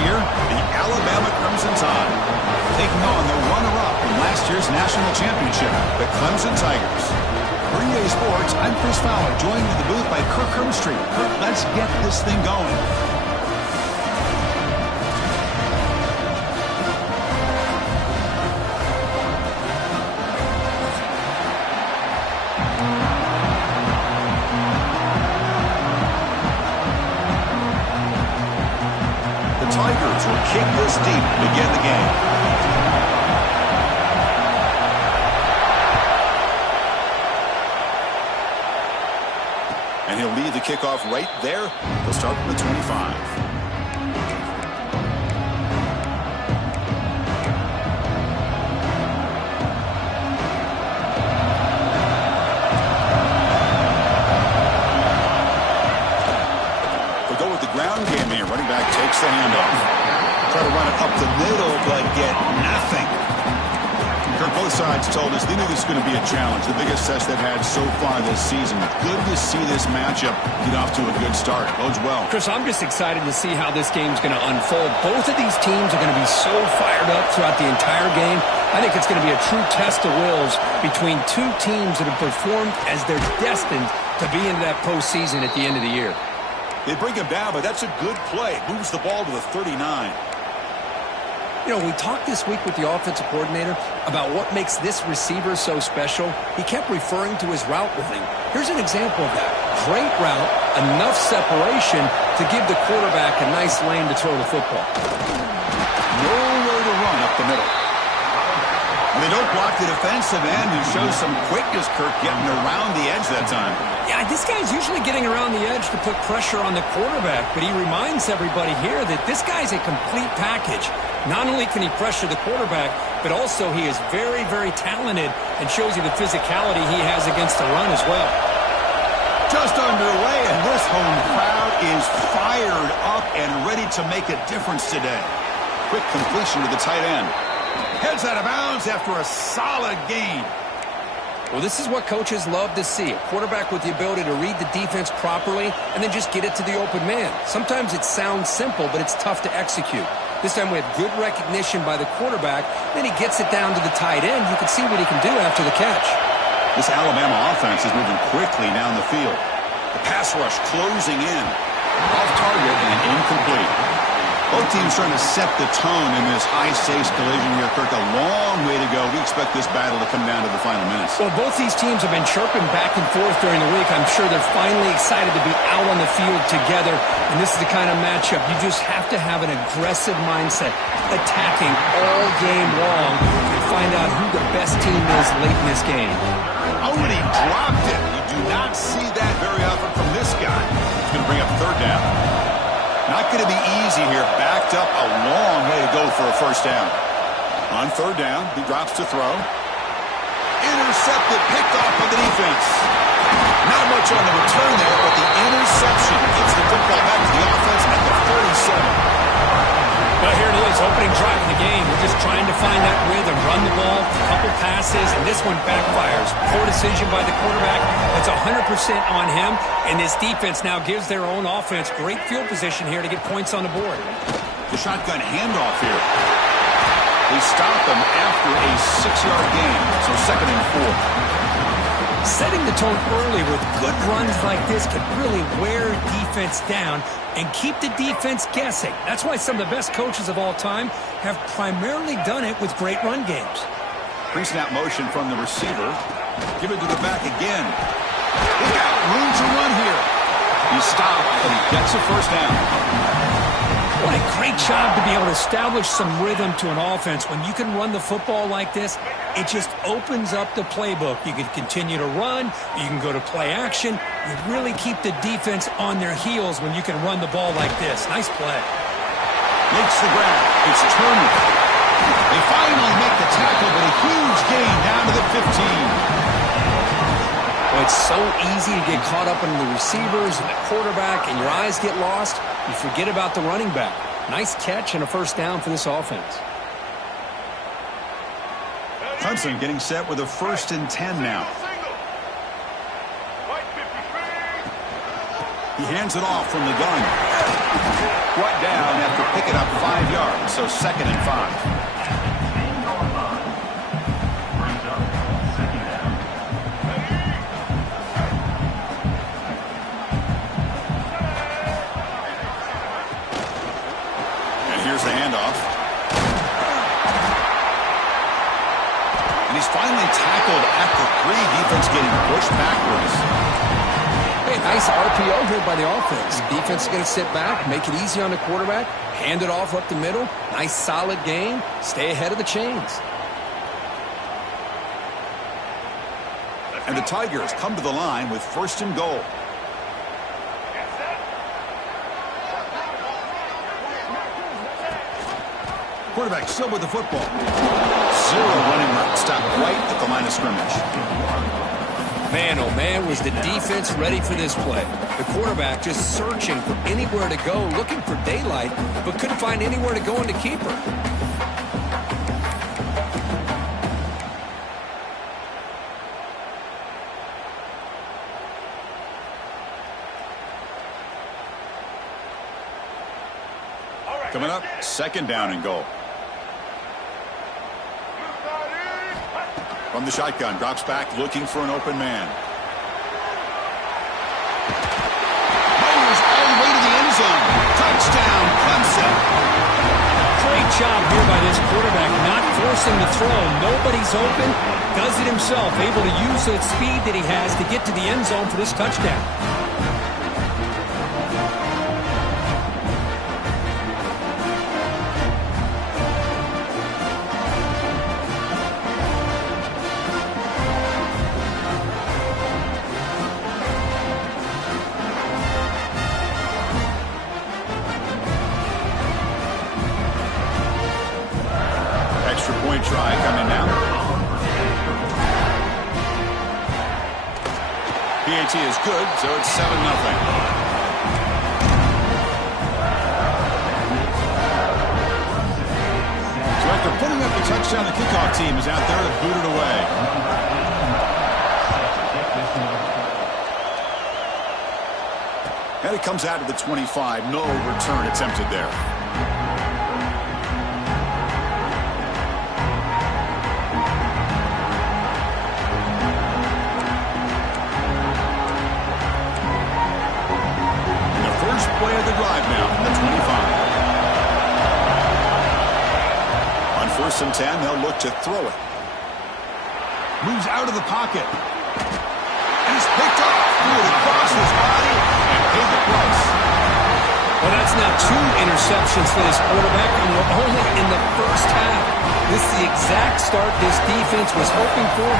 year, the Alabama Crimson Tide, taking on the runner-up in last year's national championship, the Clemson Tigers. For EA Sports, I'm Chris Fowler, joined in the booth by Kirk Hermstreet. Kirk, let's get this thing going. Tigers will kick this deep to begin the game. And he'll lead the kickoff right there. He'll start from the 25. Ground game here. Running back takes the handoff. Try to run it up the middle, but get nothing. Kirk, both sides told us they knew this was going to be a challenge. The biggest test they've had so far this season. Good to see this matchup get off to a good start. Bodes well. Chris, I'm just excited to see how this game's going to unfold. Both of these teams are going to be so fired up throughout the entire game. I think it's going to be a true test of wills between two teams that have performed as they're destined to be into that postseason at the end of the year. They bring him down, but that's a good play. Moves the ball to the 39. You know, we talked this week with the offensive coordinator about what makes this receiver so special. He kept referring to his route running. Here's an example of that. Great route, enough separation to give the quarterback a nice lane to throw the football. Nowhere to run up the middle. They don't block the defensive end, who shows some quickness, Kirk, getting around the edge that time. Yeah, this guy's usually getting around the edge to put pressure on the quarterback, but he reminds everybody here that this guy's a complete package. Not only can he pressure the quarterback, but also he is very, very talented and shows you the physicality he has against the run as well. Just underway, and this home crowd is fired up and ready to make a difference today. Quick completion to the tight end. Heads out of bounds after a solid gain. Well, this is what coaches love to see. A quarterback with the ability to read the defense properly and then just get it to the open man. Sometimes it sounds simple, but it's tough to execute. This time we have good recognition by the quarterback. Then he gets it down to the tight end. You can see what he can do after the catch. This Alabama offense is moving quickly down the field. The pass rush closing in. Off target and incomplete. Both teams trying to set the tone in this high-stakes collision here, Kirk. A long way to go. We expect this battle to come down to the final minutes. Well, both these teams have been chirping back and forth during the week. I'm sure they're finally excited to be out on the field together. And this is the kind of matchup you just have to have an aggressive mindset, attacking all game long to find out who the best team is late in this game. Oh, and he dropped it. You do not see that very often from this guy. He's going to bring up third down. Not going to be easy here. Backed up a long way to go for a first down. On third down, he drops to throw. Intercepted, picked off by the defense. Not much on the return there, but the interception gets the football back to the offense at the 47. Well, here it is, opening drive of the game. We're just trying to find that rhythm, run the ball, a couple passes, and this one backfires. Poor decision by the quarterback. That's 100% on him, and this defense now gives their own offense great field position here to get points on the board. The shotgun handoff here. They stop them after a 6-yard gain, so 2nd and 4. Setting the tone early with good runs like this can really wear defense down and keep the defense guessing. That's why some of the best coaches of all time have primarily done it with great run games. Pre-snap motion from the receiver. Give it to the back again. Look out, room to run here. He stopped, but he gets a first down. What a great job to be able to establish some rhythm to an offense. When you can run the football like this, it just opens up the playbook. You can continue to run. You can go to play action. You really keep the defense on their heels when you can run the ball like this. Nice play. Makes the grab. It's Turner. They finally make the tackle, but a huge gain down to the 15. Well, it's so easy to get caught up in the receivers and the quarterback, and your eyes get lost. You forget about the running back. Nice catch and a first down for this offense. Clemson getting set with a 1st and 10 now. He hands it off from the gun. Brought down after picking up 5 so 2nd and 5. Here's the handoff. And he's finally tackled at the 3. Defense getting pushed backwards. Hey, nice RPO here by the offense. Defense is going to sit back, make it easy on the quarterback, hand it off up the middle. Nice solid game. Stay ahead of the chains. And the Tigers come to the line with 1st and goal. Quarterback still with the football. 0 running route. Stop right at the line of scrimmage. Man, oh man, was the defense ready for this play. The quarterback just searching for anywhere to go, looking for daylight, but couldn't find anywhere to go in the keeper. Coming up, 2nd down and goal. From the shotgun, drops back, looking for an open man. Fires all the way to the end zone. Touchdown, Clemson. Great job here by this quarterback, not forcing the throw. Nobody's open. Does it himself, able to use the speed that he has to get to the end zone for this touchdown. Try coming now. PAT is good, so it's 7-0. So after putting up the touchdown, the kickoff team is out there to boot it away. And it comes out to the 25. No return attempted there. Play of the drive now from the 25. On 1st and 10, they'll look to throw it. Moves out of the pocket. And he's picked up. Threw it across his body and paid the price. Well, that's now 2 interceptions for this quarterback, and we're only in the first half. This is the exact start this defense was hoping for.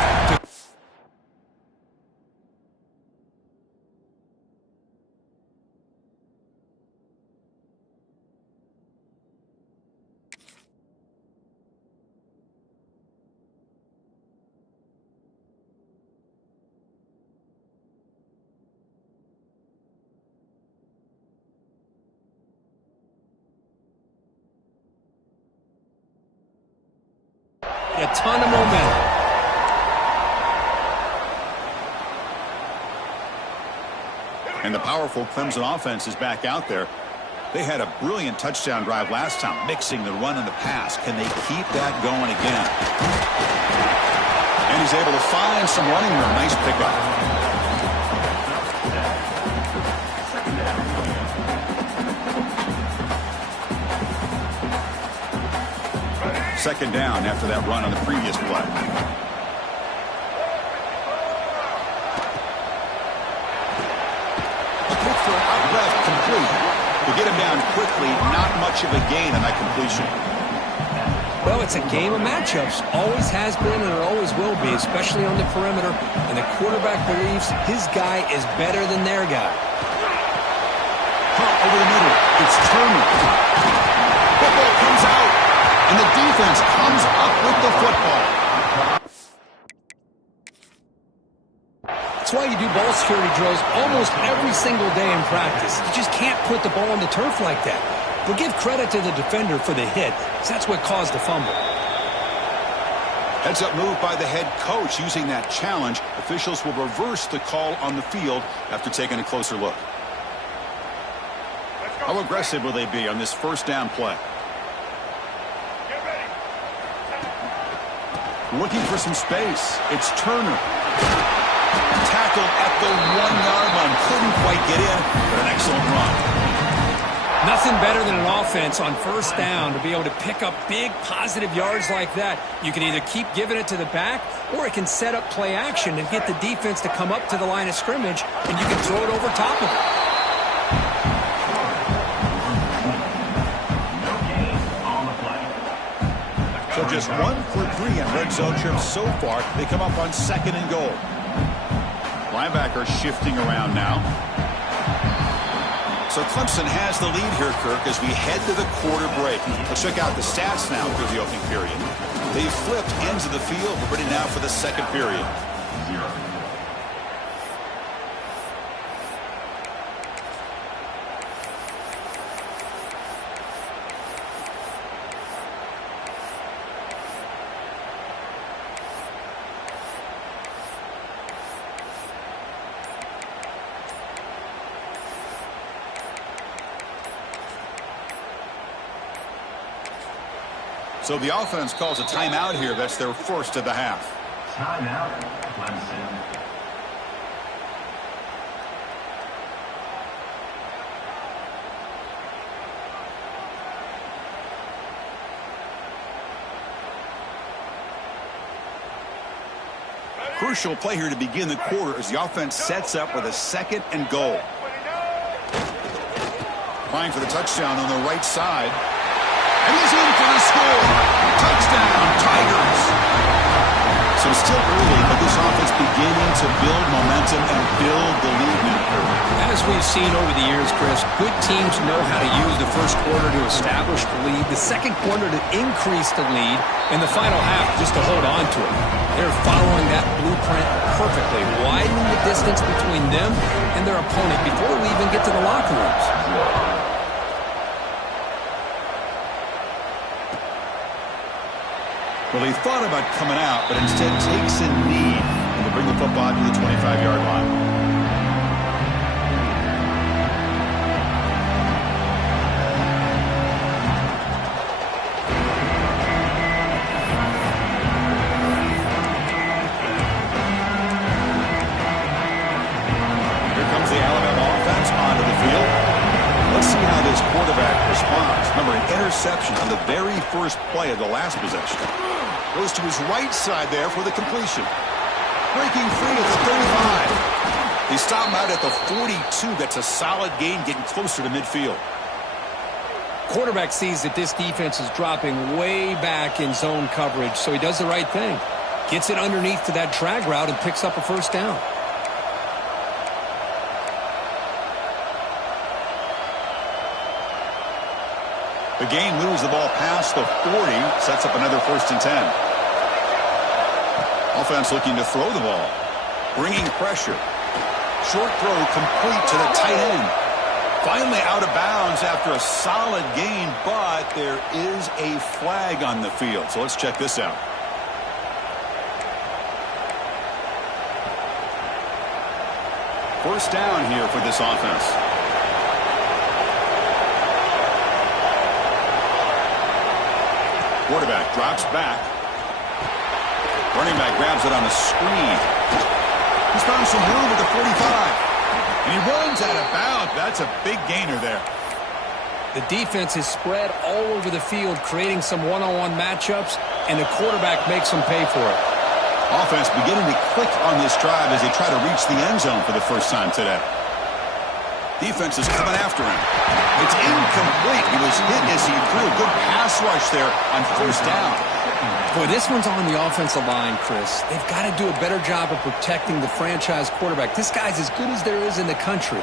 A ton of momentum. And the powerful Clemson offense is back out there. They had a brilliant touchdown drive last time, mixing the run and the pass. Can they keep that going again? And he's able to find some running room. Nice pickup. Second down after that run on the previous play. A kick for an out left complete. To get him down quickly, not much of a gain on that completion. Well, it's a game of matchups. Always has been and it always will be, especially on the perimeter. And the quarterback believes his guy is better than their guy. Caught over the middle. It's Turner. Football comes out. And the defense comes up with the football. That's why you do ball security drills almost every single day in practice. You just can't put the ball on the turf like that. But give credit to the defender for the hit, because that's what caused the fumble. Heads up move by the head coach. Using that challenge, officials will reverse the call on the field after taking a closer look. How aggressive will they be on this first down play? Looking for some space. It's Turner. Tackled at the 1-yard line. Couldn't quite get in, but an excellent run. Nothing better than an offense on first down to be able to pick up big positive yards like that. You can either keep giving it to the back, or it can set up play action and get the defense to come up to the line of scrimmage, and you can throw it over top of it. So just 1 for 3 on red zone trips so far. They come up on 2nd and goal. Linebacker shifting around now. So Clemson has the lead here, Kirk, as we head to the quarter break. Let's check out the stats now through the opening period. They flipped ends of the field. We're ready now for the second period. So the offense calls a timeout here. That's their first of the half. Timeout, Clemson. Crucial play here to begin the quarter as the offense sets up with a 2nd and goal. Applying for the touchdown on the right side. And he's in for the score. Touchdown, Tigers. So it's still early, but this offense beginning to build momentum and build the lead now. As we've seen over the years, Chris, good teams know how to use the first quarter to establish the lead, the second quarter to increase the lead, and the final half just to hold on to it. They're following that blueprint perfectly, widening the distance between them and their opponent before we even get to the locker rooms. Well, he thought about coming out, but instead takes a knee and will bring the football to the 25-yard line. Here comes the Alabama offense onto the field. Let's see how this quarterback responds. Remember, an interception on the very first play of the last possession. Goes to his right side there for the completion. Breaking free at the 35. They stop him out at the 42. That's a solid gain, getting closer to midfield. Quarterback sees that this defense is dropping way back in zone coverage, so he does the right thing. Gets it underneath to that drag route and picks up a first down. The gain moves the ball past the 40, sets up another 1st and 10. Offense looking to throw the ball. Bringing pressure. Short throw complete to the tight end. Finally out of bounds after a solid gain, but there is a flag on the field. So let's check this out. First down here for this offense. Quarterback drops back. Running back grabs it on a screen. He's found some room at the 45. And he runs out of bounds. That's a big gainer there. The defense is spread all over the field, creating some one-on-one matchups, and the quarterback makes them pay for it. Offense beginning to click on this drive as they try to reach the end zone for the first time today. Defense is coming after him. It's incomplete. He was hit as he threw a good pass rush there on first down. Boy, this one's on the offensive line, Chris. They've got to do a better job of protecting the franchise quarterback. This guy's as good as there is in the country,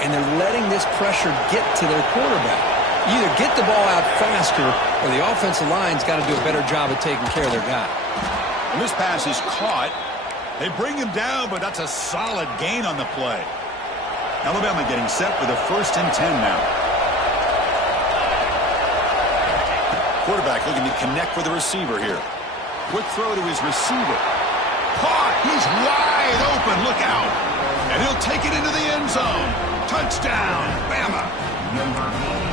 and they're letting this pressure get to their quarterback. You either get the ball out faster, or the offensive line's got to do a better job of taking care of their guy. And this pass is caught. They bring him down, but that's a solid gain on the play. Alabama getting set for the 1st and 10 now. Quarterback looking to connect with the receiver here. Quick throw to his receiver. Caught! He's wide open. Look out. And he'll take it into the end zone. Touchdown, Bama.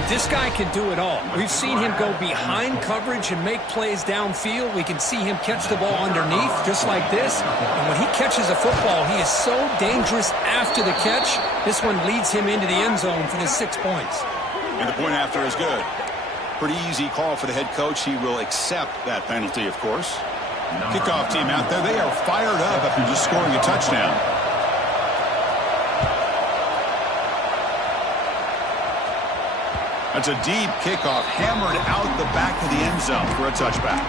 This guy can do it all. We've seen him go behind coverage and make plays downfield. We can see him catch the ball underneath, just like this. And when he catches a football, he is so dangerous after the catch. This one leads him into the end zone for the 6 points. And the point after is good. Pretty easy call for the head coach. He will accept that penalty, of course. Kickoff team out there. They are fired up after just scoring a touchdown. That's a deep kickoff, hammered out the back of the end zone for a touchback.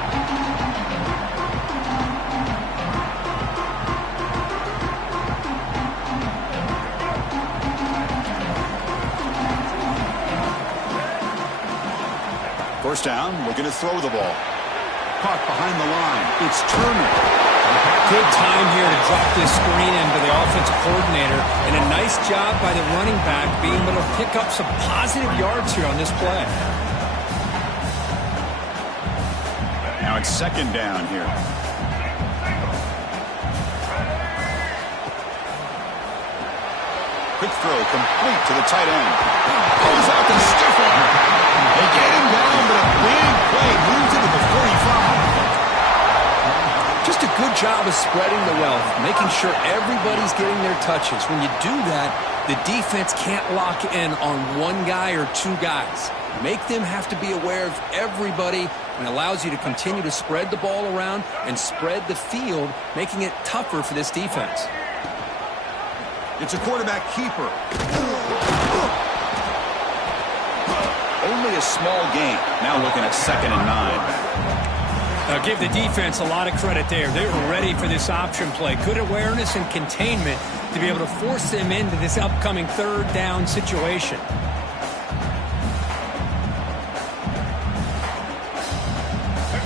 First down, looking to throw the ball. Caught behind the line. It's Turner. Good time here to drop this screen into the offensive coordinator, and a nice job by the running back being able to pick up some positive yards here on this play. Now it's second down here. Quick throw complete to the tight end. Goes out to Stifler. They get him down, but a big play moves into the 45. Just a good job of spreading the wealth, making sure everybody's getting their touches. When you do that, the defense can't lock in on one guy or two guys. Make them have to be aware of everybody, and allows you to continue to spread the ball around and spread the field, making it tougher for this defense. It's a quarterback keeper. Only a small gain. Now looking at 2nd and 9. I'll give the defense a lot of credit there. They were ready for this option play. Good awareness and containment to be able to force them into this upcoming third down situation.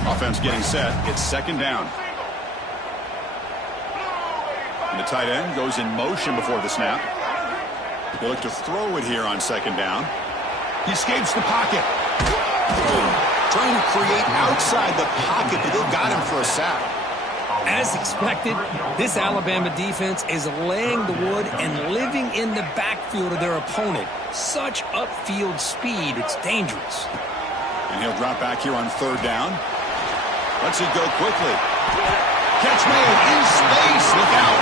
Offense getting set. It's 2nd down. And the tight end goes in motion before the snap. They look to throw it here on 2nd down. He escapes the pocket. Trying to create outside the pocket, but they've got him for a sack. As expected, this Alabama defense is laying the wood and living in the backfield of their opponent. Such upfield speed, it's dangerous. And he'll drop back here on 3rd down. Lets it go quickly. Catch made in space. Look out.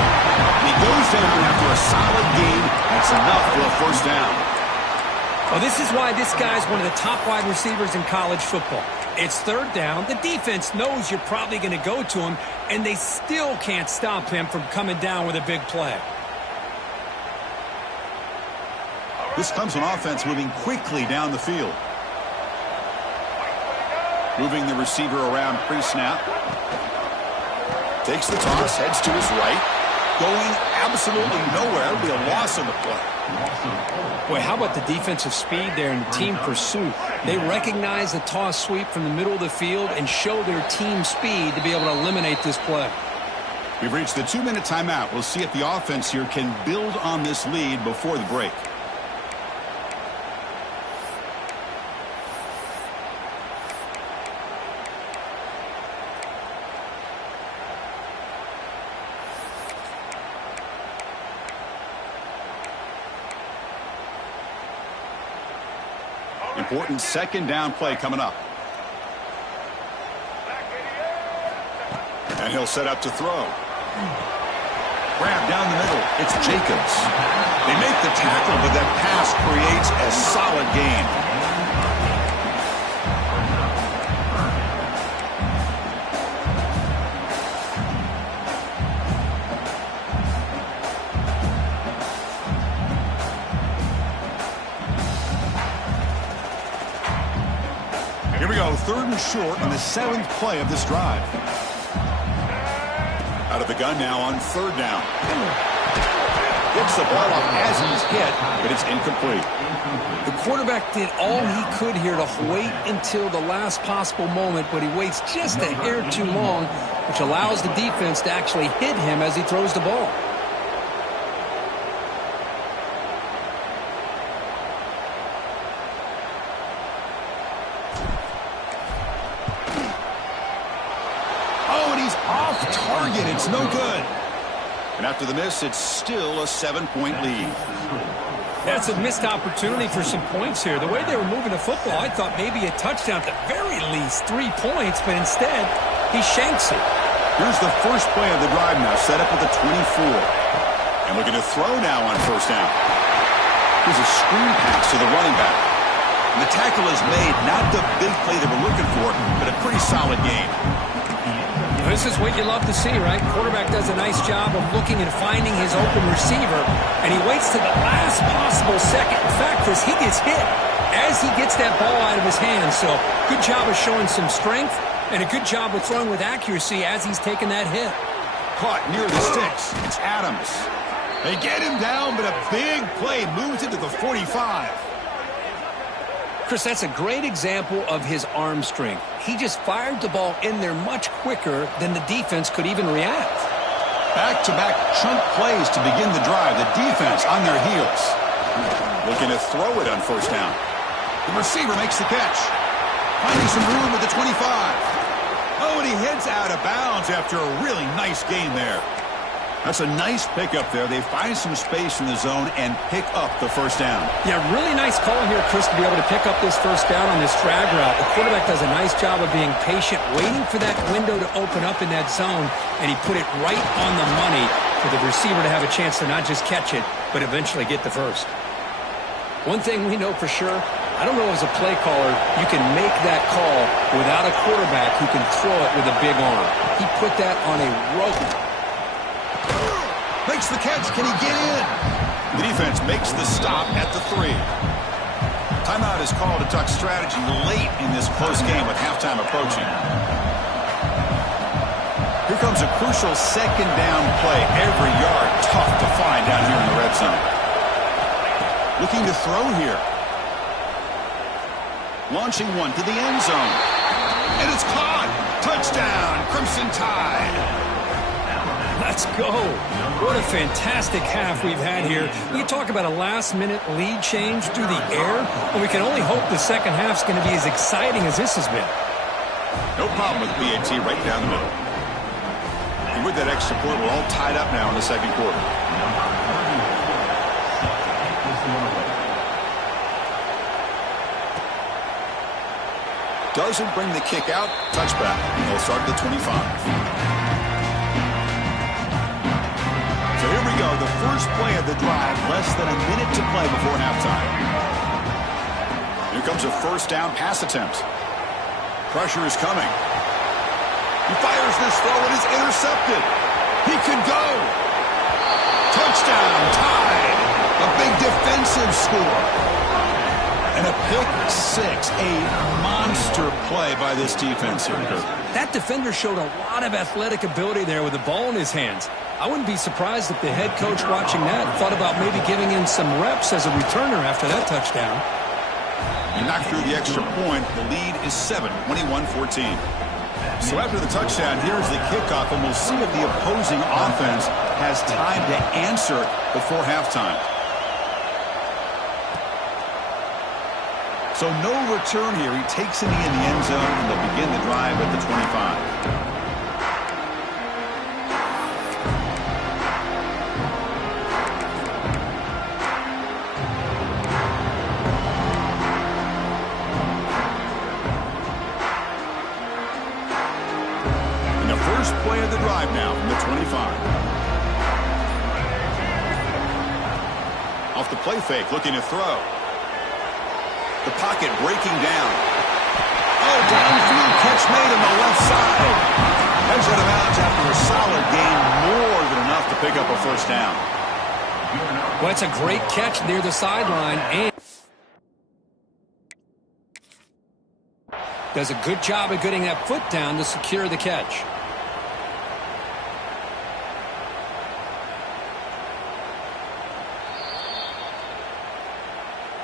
And he goes down after a solid gain. That's enough for a 1st down. Well, this is why this guy's one of the top wide receivers in college football. It's 3rd down. The defense knows you're probably going to go to him, and they still can't stop him from coming down with a big play. This Clemson offense moving quickly down the field. Moving the receiver around pre-snap. Takes the toss, heads to his right. Going absolutely nowhere. It'll be a loss on the play. Boy, how about the defensive speed there and team pursuit? They recognize the toss sweep from the middle of the field and show their team speed to be able to eliminate this play. We've reached the 2-minute timeout. We'll see if the offense here can build on this lead before the break. Important 2nd down play coming up. And he'll set up to throw. Grab down the middle. It's Jacobs. They make the tackle, but that pass creates a solid gain. Here we go, 3rd and short on the 7th play of this drive. Out of the gun now on 3rd down. Gets the ball off as he's hit, but it's incomplete. The quarterback did all he could here to wait until the last possible moment, but he waits just a hair too long, which allows the defense to actually hit him as he throws the ball. Target, it's no good. And after the miss, it's still a 7-point lead. That's a missed opportunity for some points here. The way they were moving the football, I thought maybe a touchdown, at the very least 3 points, but instead, he shanks it. Here's the first play of the drive now, set up at the 24. And looking to throw now on first down. Here's a screen pass to the running back. And the tackle is made, not the big play they were looking for, but a pretty solid gain. This is what you love to see, right? Quarterback does a nice job of looking and finding his open receiver, and he waits to the last possible second. In fact, Chris, he gets hit as he gets that ball out of his hands. So good job of showing some strength, and a good job of throwing with accuracy as he's taking that hit. Caught near the sticks. It's Adams. They get him down, but a big play moves it to the 45. Chris, that's a great example of his arm strength. He just fired the ball in there much quicker than the defense could even react. Back-to-back chunk plays to begin the drive. The defense on their heels. Looking to throw it on first down. The receiver makes the catch. Finding some room at the 25. Oh, and he heads out of bounds after a really nice gain there. That's a nice pickup there. They find some space in the zone and pick up the first down. Yeah, really nice call here, Chris, to be able to pick up this first down on this drag route. The quarterback does a nice job of being patient, waiting for that window to open up in that zone, and he put it right on the money for the receiver to have a chance to not just catch it, but eventually get the first. One thing we know for sure, I don't know as a play caller, you can make that call without a quarterback who can throw it with a big arm. He put that on a rope. Makes the catch. Can he get in? The defense makes the stop at the 3. Timeout is called to talk strategy late in this close game with halftime approaching. Here comes a crucial second down play. Every yard tough to find down here in the red zone. Looking to throw here. Launching one to the end zone. And it's caught. Touchdown, Crimson Tide. Let's go. What a fantastic half we've had here. We talk about a last-minute lead change through the air, and we can only hope the second half's going to be as exciting as this has been. No problem with BAT right down the middle. And with that extra point, we're all tied up now in the second quarter. Doesn't bring the kick out. Touchback. They'll start at the 25. So here we go, the first play of the drive, less than a minute to play before halftime. Here comes a first down pass attempt. Pressure is coming. He fires this throw and is intercepted. He could go. Touchdown, Tide. A big defensive score. And a pick six, a monster play by this defense here. That defender showed a lot of athletic ability there with the ball in his hands. I wouldn't be surprised if the head coach watching that thought about maybe giving him some reps as a returner after that touchdown. He knocked through the extra point. The lead is 7, 21-14. So after the touchdown, here's the kickoff, and we'll see if the opposing offense has time to answer before halftime. So no return here. He takes a knee in the end zone, and they'll begin the drive at the 25. First play of the drive now from the 25. Off the play fake, looking to throw. The pocket breaking down. Oh, downfield catch made on the left side. Heads out of bounds after a solid gain, more than enough to pick up a first down. Well, it's a great catch near the sideline and does a good job of getting that foot down to secure the catch.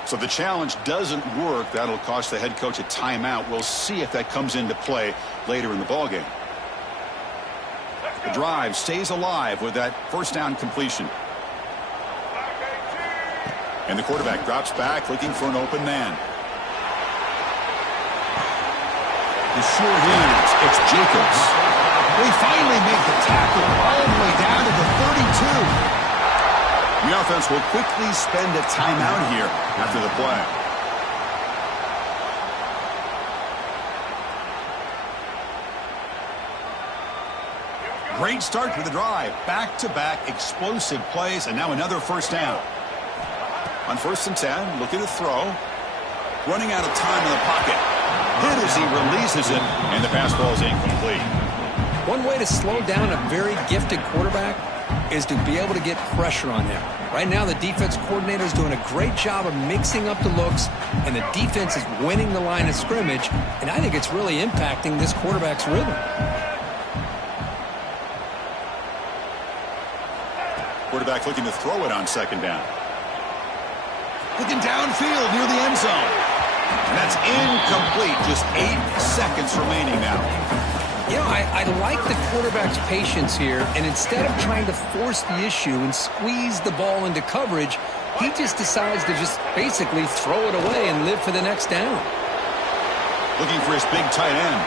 So the challenge doesn't work. That'll cost the head coach a timeout. We'll see if that comes into play later in the ballgame. The drive stays alive with that first down completion. And the quarterback drops back looking for an open man. The sure hands. It's Jacobs. They finally make the tackle all the way down to the 32. The offense will quickly spend a timeout here after the play. Great start to the drive. Back-to-back explosive plays, and now another first down. On 1st and 10, looking to throw. Running out of time in the pocket. Hit as he releases it, and the pass ball is incomplete. One way to slow down a very gifted quarterback is to be able to get pressure on him. Right now, the defense coordinator is doing a great job of mixing up the looks, and the defense is winning the line of scrimmage, and I think it's really impacting this quarterback's rhythm. Quarterback looking to throw it on 2nd down. Looking downfield near the end zone. And that's incomplete. Just 8 seconds remaining now. You know, I like the quarterback's patience here, and instead of trying to force the issue and squeeze the ball into coverage, he just decides to just basically throw it away and live for the next down. Looking for his big tight end.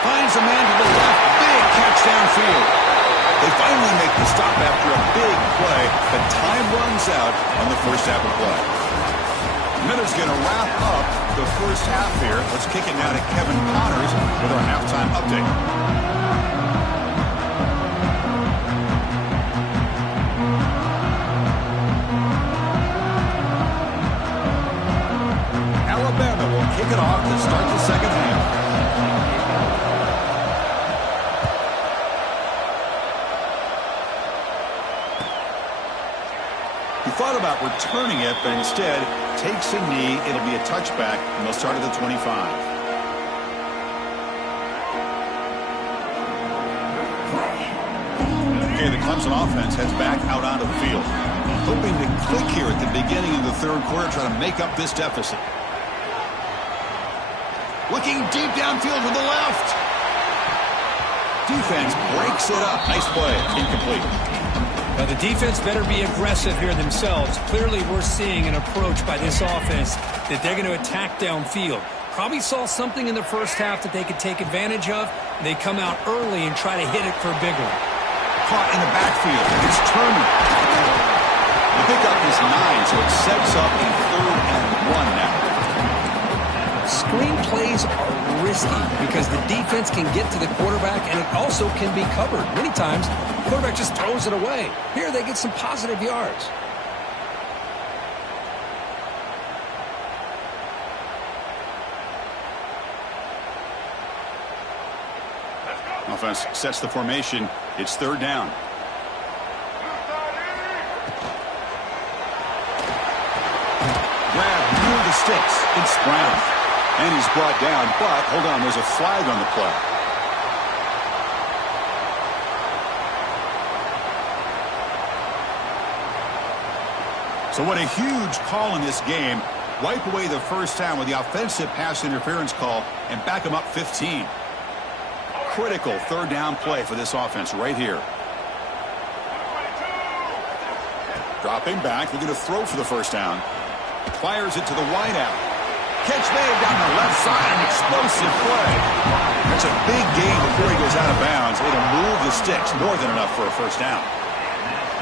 Finds a man to the left. Big catch downfield. They finally make the stop after a big play, but time runs out on the first half of play. Miller's going to wrap up the first half here. Let's kick it now to Kevin Connors with our halftime update. Alabama will kick it off to start the second half. Thought about returning it, but instead takes a knee. It'll be a touchback, and they'll start at the 25. Okay, the Clemson offense heads back out onto the field, hoping to click here at the beginning of the 3rd quarter, try to make up this deficit. Looking deep downfield to the left. Defense breaks it up. Nice play. Incomplete. Now, the defense better be aggressive here themselves. Clearly, we're seeing an approach by this offense that they're going to attack downfield. Probably saw something in the first half that they could take advantage of. They come out early and try to hit it for a big one. Caught in the backfield. It's Turner. The pickup is 9, so it sets up a 3rd and 1 now. Screen plays are risky because the defense can get to the quarterback, and it also can be covered. Many times, the quarterback just throws it away. Here, they get some positive yards. Offense sets the formation. It's 3rd down. Grab near the sticks. It's Brown. And he's brought down, but hold on, there's a flag on the play. So what a huge call in this game. Wipe away the first down with the offensive pass interference call and back them up 15. Critical 3rd down play for this offense right here. Dropping back, looking to throw for the first down. Fires it to the wideout. Catch made down the left side, an explosive play. That's a big gain before he goes out of bounds. It'll move the sticks, more than enough for a first down.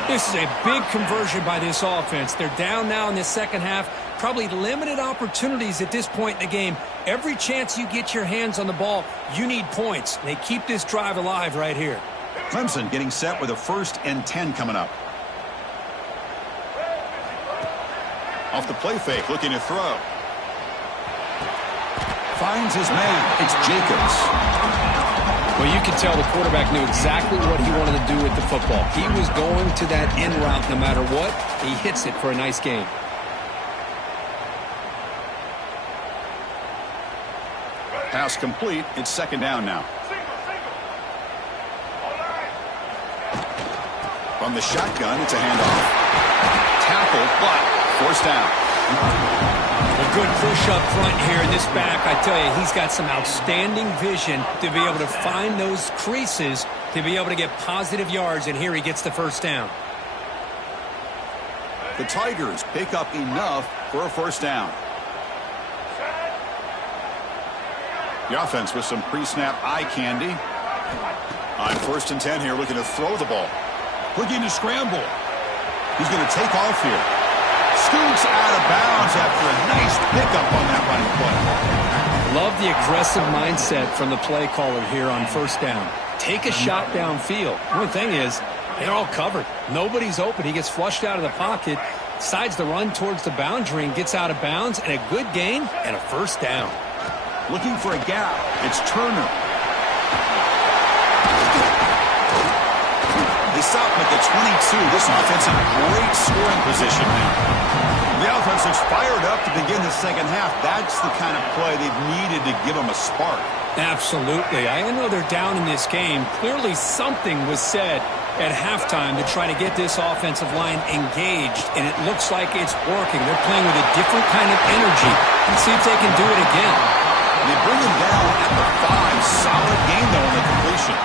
This is a big conversion by this offense. They're down now in the second half. Probably limited opportunities at this point in the game. Every chance you get your hands on the ball, you need points. They keep this drive alive right here. Clemson getting set with a 1st and 10 coming up. Off the play fake, looking to throw. Finds his man. It's Jacobs. Well, you can tell the quarterback knew exactly what he wanted to do with the football. He was going to that in route no matter what. He hits it for a nice gain. Pass complete. It's 2nd down now. From the shotgun, it's a handoff. Tackled, but forced down. A good push up front here in this back. I tell you, he's got some outstanding vision to be able to find those creases to be able to get positive yards, and here he gets the first down. The Tigers pick up enough for a first down. The offense with some pre-snap eye candy. On 1st and 10 here, looking to throw the ball. Looking to scramble. He's going to take off here. Scoots out of bounds after a nice pickup on that running play. Love the aggressive mindset from the play caller here on first down. Take a shot downfield. One thing is, they're all covered. Nobody's open. He gets flushed out of the pocket, decides to run towards the boundary and gets out of bounds, and a good gain and a first down. Looking for a gap. It's Turner. They stop him at the 22. This offense in great scoring position now. The offense looks fired up to begin the second half. That's the kind of play they've needed to give them a spark. Absolutely. I know they're down in this game. Clearly something was said at halftime to try to get this offensive line engaged, and it looks like it's working. They're playing with a different kind of energy. Let's see if they can do it again. They bring him down at the 5. Solid game, though, on the completion.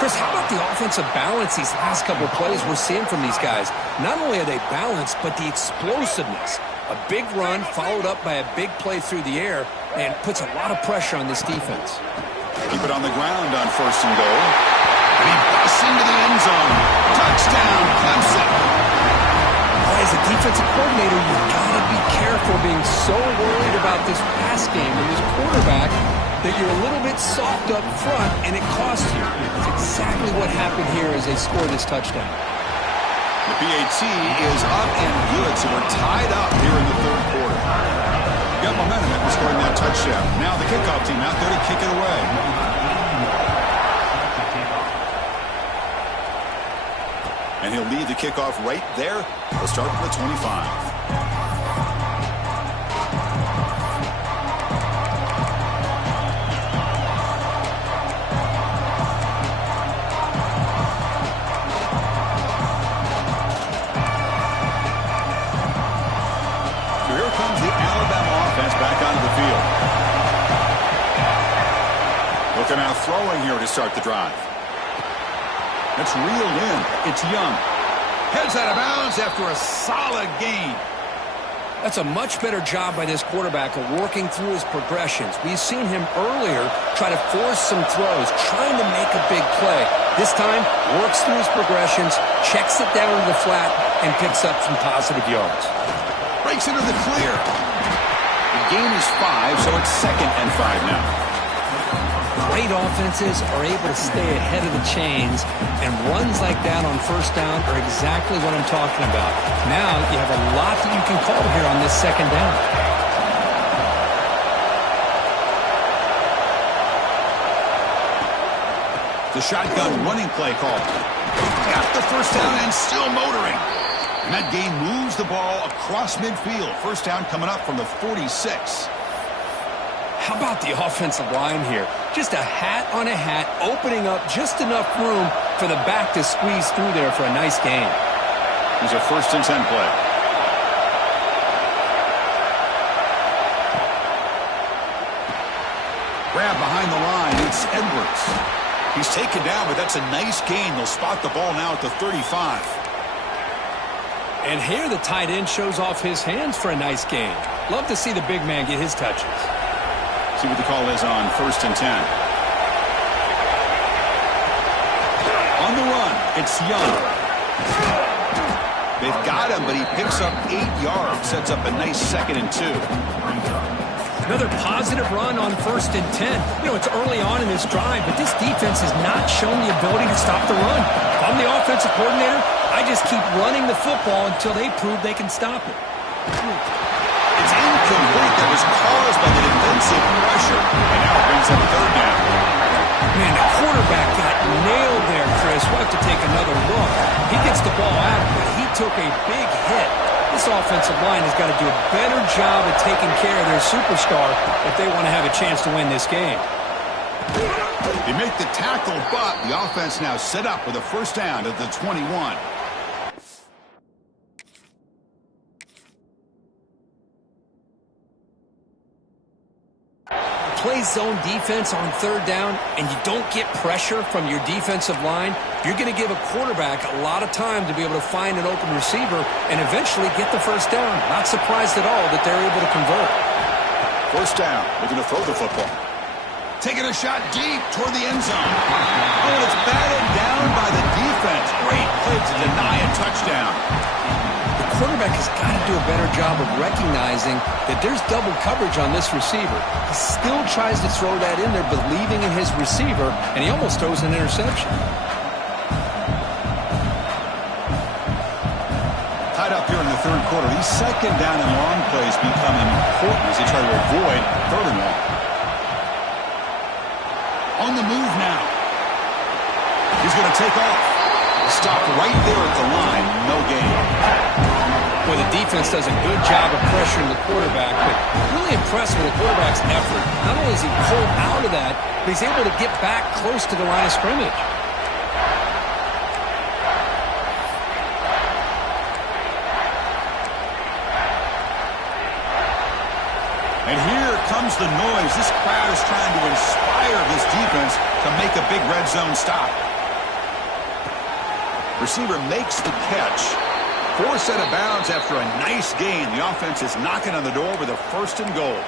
Chris, how about the offensive balance these last couple of plays we're seeing from these guys? Not only are they balanced, but the explosiveness. A big run followed up by a big play through the air and puts a lot of pressure on this defense. Keep it on the ground on first and goal. And he busts into the end zone. Touchdown, Clemson. As a defensive coordinator, you've got to be careful being so worried about this pass game and this quarterback that you're a little bit soft up front and it costs you. It's exactly what happened here as they score this touchdown. The PAT is up and good, so we're tied up here in the third quarter. Got momentum after scoring that touchdown. Now the kickoff team out there to kick it away. And he'll lead the kickoff right there. He'll start from the 25. Now throwing here to start the drive. That's reeled in. It's Young. Heads out of bounds after a solid gain. That's a much better job by this quarterback of working through his progressions. We've seen him earlier try to force some throws, trying to make a big play. This time, works through his progressions, checks it down to the flat, and picks up some positive yards. Breaks into the clear. The gain is 5, so it's 2nd and 5 now. Great offenses are able to stay ahead of the chains, and runs like that on first down are exactly what I'm talking about. Now you have a lot that you can call here on this second down. The shotgun running play call. Got the first down and still motoring. And that gain moves the ball across midfield. First down coming up from the 46. How about the offensive line here? Just a hat on a hat, opening up just enough room for the back to squeeze through there for a nice gain. Here's a 1st and 10 play. Grab behind the line. It's Edwards. He's taken down, but that's a nice gain. They'll spot the ball now at the 35. And here the tight end shows off his hands for a nice gain. Love to see the big man get his touches. See what the call is on 1st and 10. On the run, it's Young. They've got him, but he picks up 8 yards. Sets up a nice 2nd and 2. Another positive run on 1st and 10. You know, it's early on in this drive, but this defense has not shown the ability to stop the run. If I'm the offensive coordinator, I just keep running the football until they prove they can stop it. It's incomplete. That was caused by the defensive pressure. And now it brings up 3rd down. Man, the quarterback got nailed there, Chris. We'll have to take another look. He gets the ball out, but he took a big hit. This offensive line has got to do a better job of taking care of their superstar if they want to have a chance to win this game. They make the tackle, but the offense now set up with a first down at the 21. Play zone defense on 3rd down and you don't get pressure from your defensive line, you're going to give a quarterback a lot of time to be able to find an open receiver and eventually get the first down. Not surprised at all that they're able to convert. First down. Looking to throw the football. Taking a shot deep toward the end zone. Oh, and it's batted down by the defense. Great play to deny a touchdown. The quarterback has got to do a better job of recognizing that there's double coverage on this receiver. He still tries to throw that in there, believing in his receiver, and he almost throws an interception. Tied up here in the third quarter. These second down and long plays become important as they try to avoid third and long. On the move now. He's going to take off. Stopped right there at the line. No gain. Well, the defense does a good job of pressuring the quarterback, but really impressed with the quarterback's effort. Not only is he pulled out of that, but he's able to get back close to the line of scrimmage. And here comes the noise. This crowd is trying to inspire this defense to make a big red zone stop. Receiver makes the catch. Forced out of bounds after a nice gain. The offense is knocking on the door with a 1st and goal.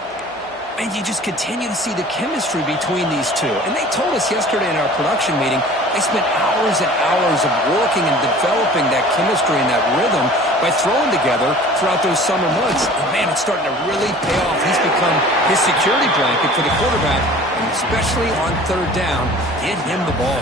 And you just continue to see the chemistry between these two. And they told us yesterday in our production meeting, they spent hours and hours of working and developing that chemistry and that rhythm by throwing together throughout those summer months. And, man, it's starting to really pay off. He's become his security blanket for the quarterback, and especially on third down, get him the ball.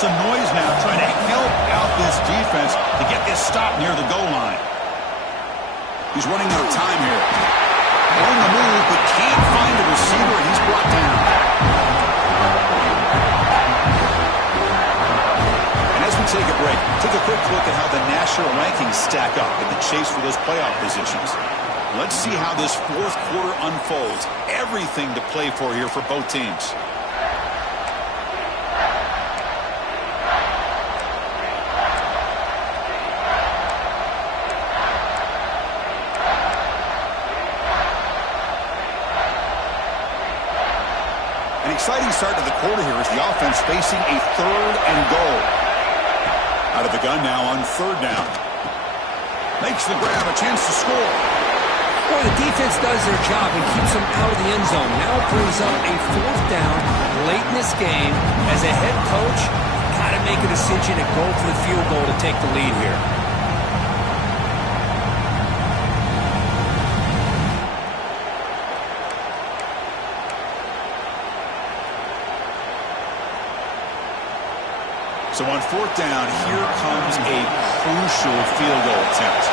Some noise now, trying to help out this defense to get this stop near the goal line. He's running out of time here. On the move, but can't find a receiver, and he's brought down. And as we take a break, take a quick look at how the national rankings stack up in the chase for those playoff positions. Let's see how this fourth quarter unfolds. Everything to play for here for both teams. Exciting start to the quarter here as the offense facing a 3rd and goal. Out of the gun now on 3rd down. Makes the grab, a chance to score. Boy, the defense does their job and keeps them out of the end zone. Now it brings up a 4th down late in this game. As a head coach, got to make a decision and go for the field goal to take the lead here. So on 4th down, here comes a crucial field goal attempt.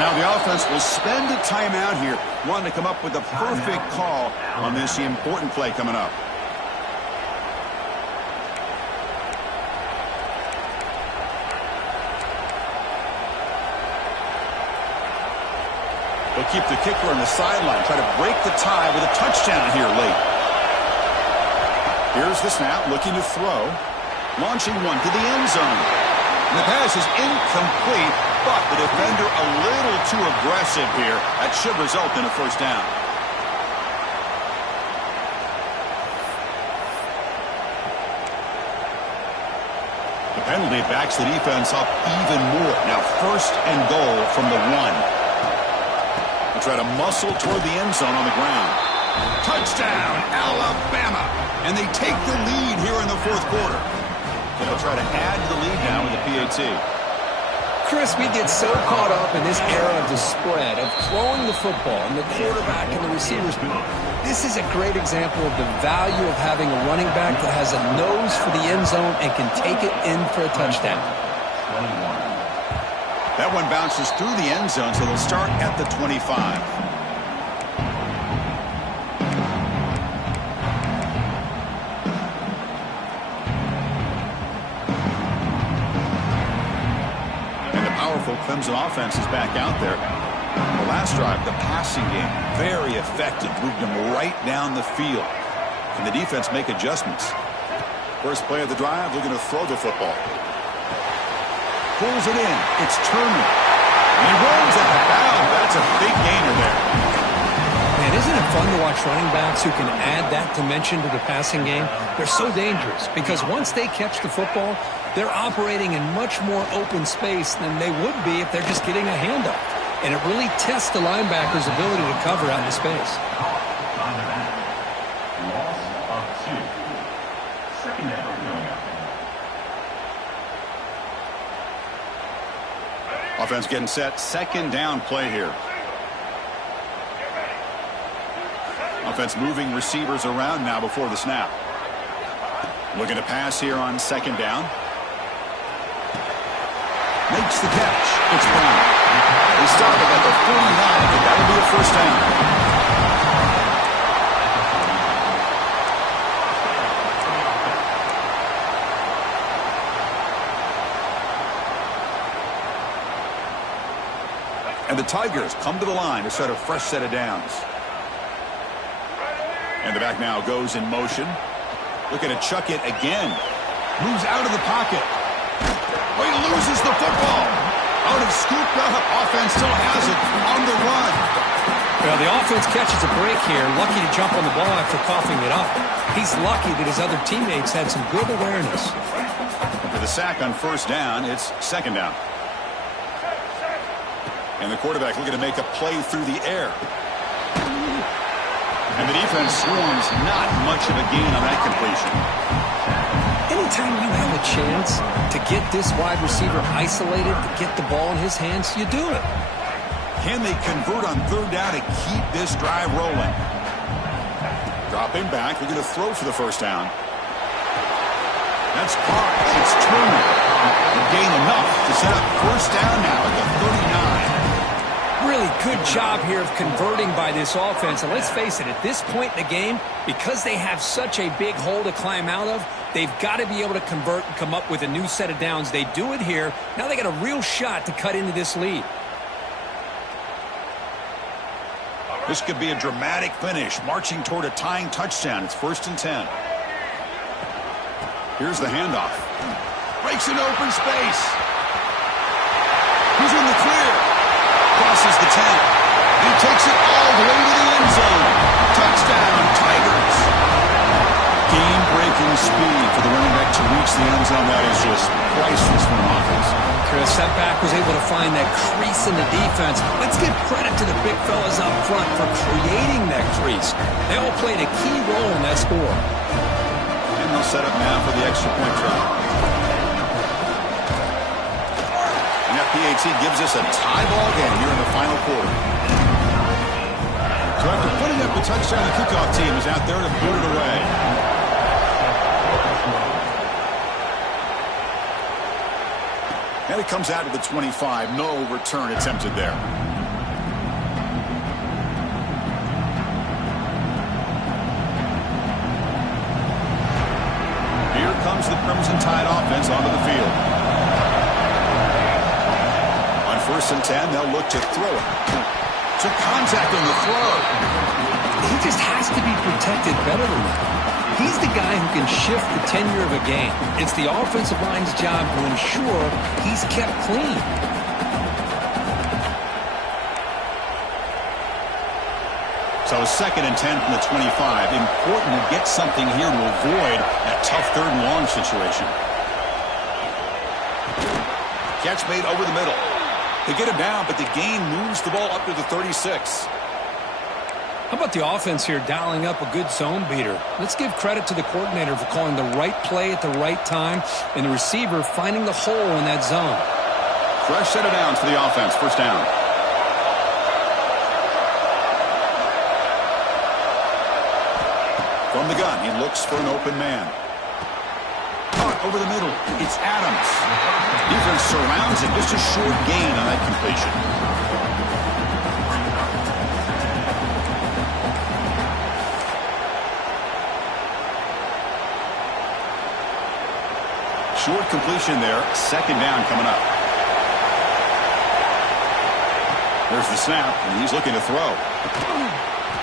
Now the offense will spend a timeout here, wanting to come up with the perfect call on this important play coming up. They'll keep the kicker on the sideline, try to break the tie with a touchdown here late. Here's the snap, looking to throw. Launching one to the end zone. And the pass is incomplete, but the defender a little too aggressive here. That should result in a 1st down. The penalty backs the defense up even more. Now 1st and goal from the 1. They'll try to muscle toward the end zone on the ground. Touchdown, Alabama. And they take the lead here in the 4th quarter. They'll try to add to the lead now with the PAT. Chris, we get so caught up in this era of the spread, of throwing the football, and the quarterback and the receivers. This is a great example of the value of having a running back that has a nose for the end zone and can take it in for a touchdown. That one bounces through the end zone, so they'll start at the 25. Clemson offense is back out there. The last drive, the passing game, very effective. Moved them right down the field. Can the defense make adjustments? First play of the drive, looking to throw the football. Pulls it in. It's Turner. And he runs out of bounds. That's a big gainer there. And isn't it fun to watch running backs who can add that dimension to the passing game? They're so dangerous because once they catch the football, they're operating in much more open space than they would be if they're just getting a handoff. And it really tests the linebacker's ability to cover out in space. Loss of 2. Second down going up. Offense getting set. Second down play here. Offense moving receivers around now before the snap. Looking to pass here on second down. Makes the catch. It's Brown. They stop it at the 49, but that'll be a first down. And the Tigers come to the line to set a fresh set of downs. And the back now goes in motion. Looking to chuck it again. Moves out of the pocket. Oh, he loses the football. Out of scooped up. Offense still has it on the run. Well, the offense catches a break here. Lucky to jump on the ball after coughing it up. He's lucky that his other teammates had some good awareness. For the sack on first down, it's second down. And the quarterback looking to make a play through the air. And the defense swarms, not much of a gain on that completion. Anytime you have a chance to get this wide receiver isolated, to get the ball in his hands, you do it. Can they convert on third down to keep this drive rolling? Dropping back, looking to throw for the first down. That's caught. It's Turner. Gain enough to set up first down now at the 39. Really good job here of converting by this offense. And let's face it, at this point in the game, because they have such a big hole to climb out of, they've got to be able to convert and come up with a new set of downs. They do it here. Now they got a real shot to cut into this lead. This could be a dramatic finish, marching toward a tying touchdown. It's 1st and 10. Here's the handoff. Breaks an open space. Who's in the clear? Crosses the 10. He takes it all the way to the end zone. Touchdown, Tigers. Game-breaking speed for the running back to reach the end zone. That is just priceless for an offense. Chris, that back was able to find that crease in the defense. Let's give credit to the big fellas up front for creating that crease. They all played a key role in that score. And they'll set up now for the extra point try. And that PAT gives us a tie ball game here in the final quarter. So after putting up the touchdown, the kickoff team is out there to boot it away. And it comes out to the 25. No return attempted there. Here comes the Crimson Tide offense onto the field. On 1st and 10, they'll look to throw it. To contact on the throw. He just has to be protected better than that. He's the guy who can shift the tenure of a game. It's the offensive line's job to ensure he's kept clean. So 2nd and 10 from the 25. Important to get something here to avoid that tough 3rd and long situation. Catch made over the middle. They get him down, but the gain moves the ball up to the 36. How about the offense here dialing up a good zone beater? Let's give credit to the coordinator for calling the right play at the right time and the receiver finding the hole in that zone. Fresh set of downs for the offense. First down. From the gun, he looks for an open man. Caught over the middle. It's Adams. Defense surrounds him. Just a short gain on that completion. Short completion there. 2nd down coming up. There's the snap, and he's looking to throw.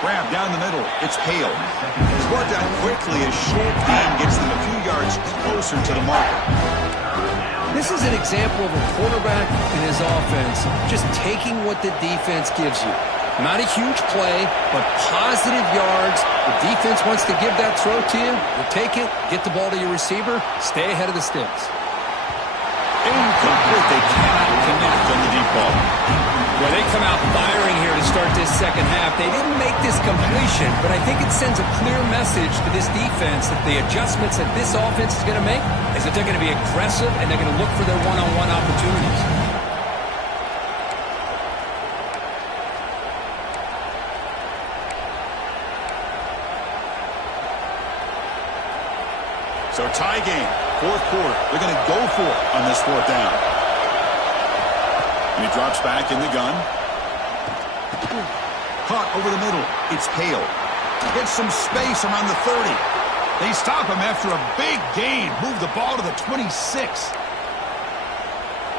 Grab down the middle. It's Hale. He's brought down quickly. A short gain gets them a few yards closer to the marker. This this is an example of a quarterback and his offense just taking what the defense gives you. Not a huge play, but positive yards. The defense wants to give that throw to you. You take it, get the ball to your receiver, stay ahead of the sticks. Incomplete. They cannot connect on the deep ball. Well, they come out firing here to start this second half. They didn't make this completion, but I think it sends a clear message to this defense that the adjustments that this offense is going to make is that they're going to be aggressive and they're going to look for their one-on-one opportunities. So tie game, fourth quarter. They're going to go for it on this fourth down. And he drops back in the gun. Caught over the middle. It's Hale. Gets some space around the 30. They stop him after a big gain. Move the ball to the 26.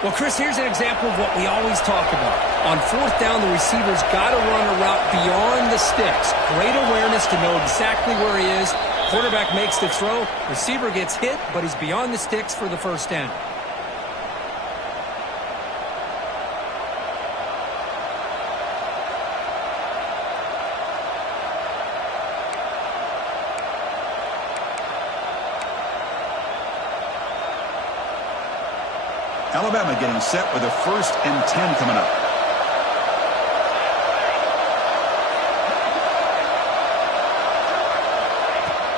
Well, Chris, here's an example of what we always talk about. On fourth down, the receiver's got to run a route beyond the sticks. Great awareness to know exactly where he is. Quarterback makes the throw. Receiver gets hit, but he's beyond the sticks for the first down. Alabama getting set with a 1st and 10 coming up.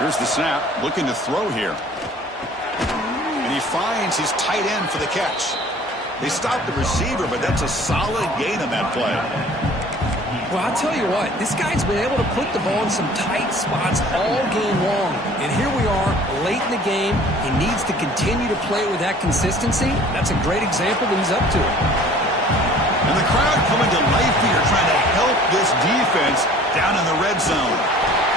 Here's the snap, looking to throw here. And he finds his tight end for the catch. They stop the receiver, but that's a solid gain on that play. Well, I'll tell you what, this guy's been able to put the ball in some tight spots all game long. And here we are, late in the game. He needs to continue to play with that consistency. That's a great example that he's up to it. And the crowd coming to life here, trying to help this defense down in the red zone.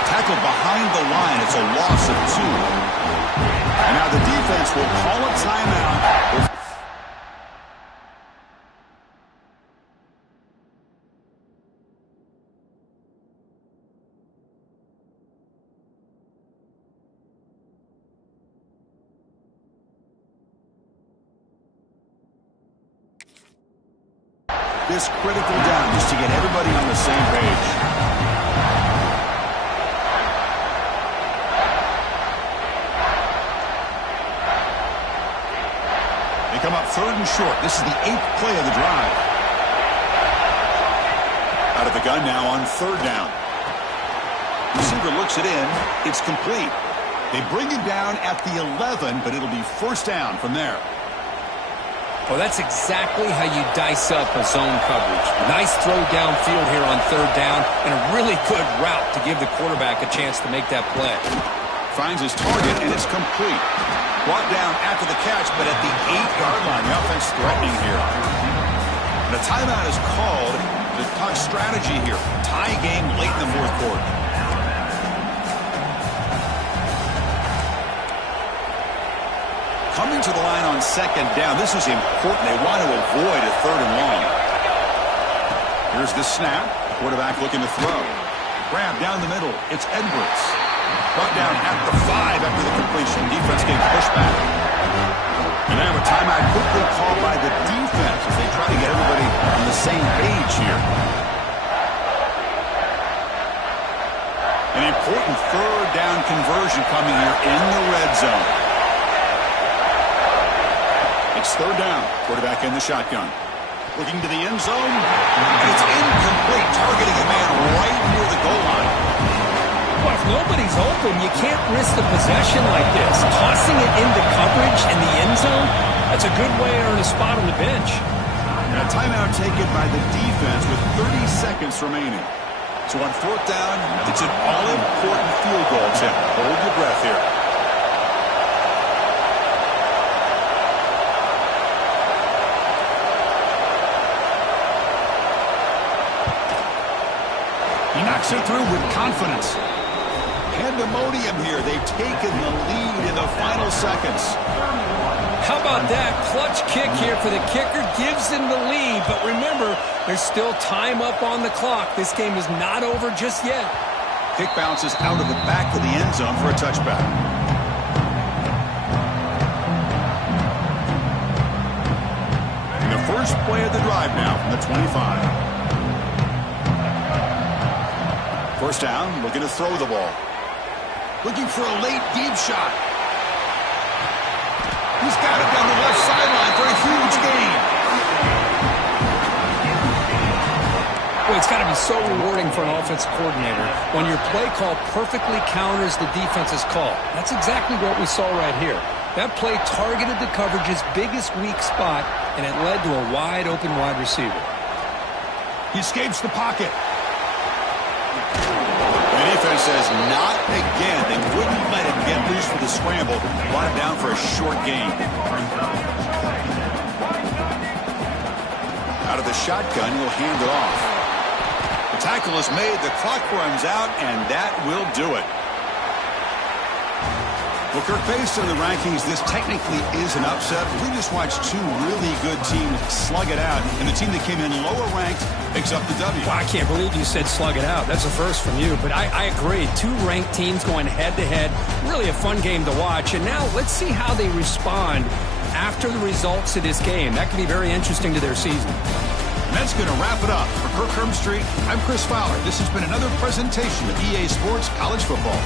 Tackled behind the line. It's a loss of 2. And now the defense will call a timeout. This critical down just to get everybody on the same page. Come up 3rd and short. This is the 8th play of the drive. Out of the gun now on 3rd down. Receiver looks it in. It's complete. They bring it down at the 11, but it'll be 1st down from there. Well, that's exactly how you dice up a zone coverage. Nice throw downfield here on 3rd down, and a really good route to give the quarterback a chance to make that play. Finds his target, and it's complete. Brought down after the catch, but at the 8-yard line, the offense threatening here. And a timeout is called to talk strategy here. Tie game late in the fourth quarter. Coming to the line on 2nd down. This is important. They want to avoid a 3rd and long. Here's the snap. Quarterback looking to throw. Grab down the middle. It's Edwards. Brought down at the 5 after the completion. Defense getting pushed back. And now a timeout quickly called by the defense as they try to get everybody on the same page here. An important 3rd down conversion coming here in the red zone. It's 3rd down. Quarterback in the shotgun. Looking to the end zone. And it's incomplete. Targeting a man right near the goal line. Well, if nobody's open, you can't risk the possession like this. Tossing it into coverage in the end zone, that's a good way to earn a spot on the bench. And a timeout taken by the defense with 30 seconds remaining. So on 4th down, it's an all-important field goal attempt. Hold your breath here. He knocks it through with confidence. Pandemonium here. They've taken the lead in the final seconds. How about that? Clutch kick here for the kicker. Gives them the lead. But remember, there's still time up on the clock. This game is not over just yet. Kick bounces out of the back of the end zone for a touchback. first play of the drive now from the 25. First down, looking to throw the ball. Looking for a late deep shot. He's got it down the left sideline for a huge gain. Well, it's got to be so rewarding for an offense coordinator when your play call perfectly counters the defense's call. That's exactly what we saw right here. That play targeted the coverage's biggest weak spot, and it led to a wide-open wide receiver. He escapes the pocket. The defense says not again. They wouldn't let him get loose for the scramble. Brought him down for a short gain. Out of the shotgun, he'll hand it off. The tackle is made, the clock runs out, and that will do it. Well, Kirk, based on the rankings, this technically is an upset. We just watched two really good teams slug it out, and the team that came in lower ranked picks up the W. Well, I can't believe you said slug it out. That's a first from you, but I agree. Two ranked teams going head-to-head. Really a fun game to watch, and now let's see how they respond after the results of this game. That could be very interesting to their season. And that's going to wrap it up. For Kirk Street, I'm Chris Fowler. This has been another presentation of EA Sports College Football.